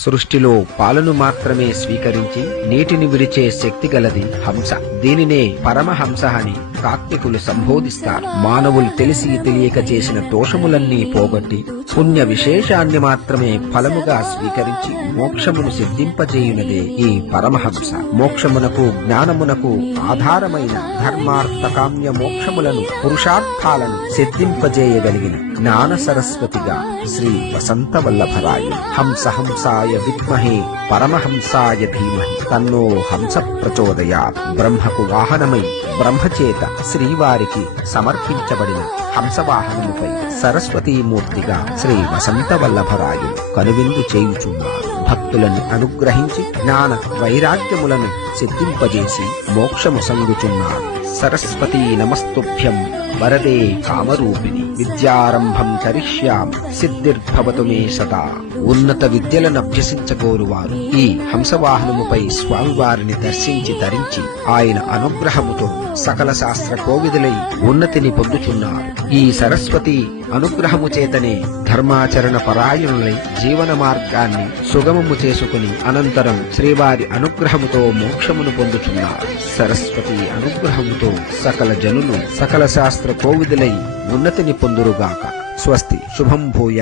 సృష్టిలో పాలను మాత్రమే స్వీకరించి నీటిని విడిచే శక్తి గలది హంస. దీనినే పరమహంస అని తాత్వికులు సంబోధిస్తారు. మానవులు తెలిసి తెలియక చేసిన దోషములన్నీ పోగొట్టి పుణ్య విశేషాన్ని మాత్రమే ఫలముగా స్వీకరించి మోక్షమును సిద్ధింపజేయునదే ఈ పరమహంస. మోక్షమునకు జ్ఞానమునకు ఆధారమైన ధర్మార్థ కామ్య మోక్షములను పురుషార్థాలను సిద్ధింపజేయగలిగిన జ్ఞాన సరస్వతిగా శ్రీ వసంత వల్లభరాయు. హంస హంసాయ విద్మహే పరమహంసాయ ధీమహి తన్నో హంస ప్రచోదయాత్. బ్రహ్మకు వాహనమై బ్రహ్మచేత శ్రీవారికి సమర్పించబడిన హంసవాహనముపై సరస్వతీమూర్తిగా శ్రీ వసంత వల్లభరాయు కనువిందు చేయుచున్నారు. భక్తులను అనుగ్రహించి జ్ఞాన వైరాగ్యములను సిద్ధింపజేసి మోక్షము సంగుచున్నారు. సరస్వతీ నమస్తుభ్యం వరదే కామరూపిణి. విద్యారంభం కరిష్యామి సిద్ధిర్భవతు మే సదా. ఉన్నత విద్యలను అభ్యసించగోరువారు ఈ హంసవాహనముపై స్వామివారిని దర్శించి ధరించి ఆయన అనుగ్రహముతో సకల శాస్త్ర కోవిదులై ఉన్నతిని పొందుచున్నారు. ఈ సరస్వతి అనుగ్రహము చేతనే ధర్మాచరణ పరాయణులై జీవన మార్గాన్ని సుగమము చేసుకుని అనంతరం శ్రీవారి అనుగ్రహముతో మోక్షమును పొందుచున్నారు. సరస్వతి అనుగ్రహముతో సకల జనులు సకల శాస్త్ర కోవిదులై ఉన్నతిని పొందురుగాక. స్వస్తి. శుభం భూయా.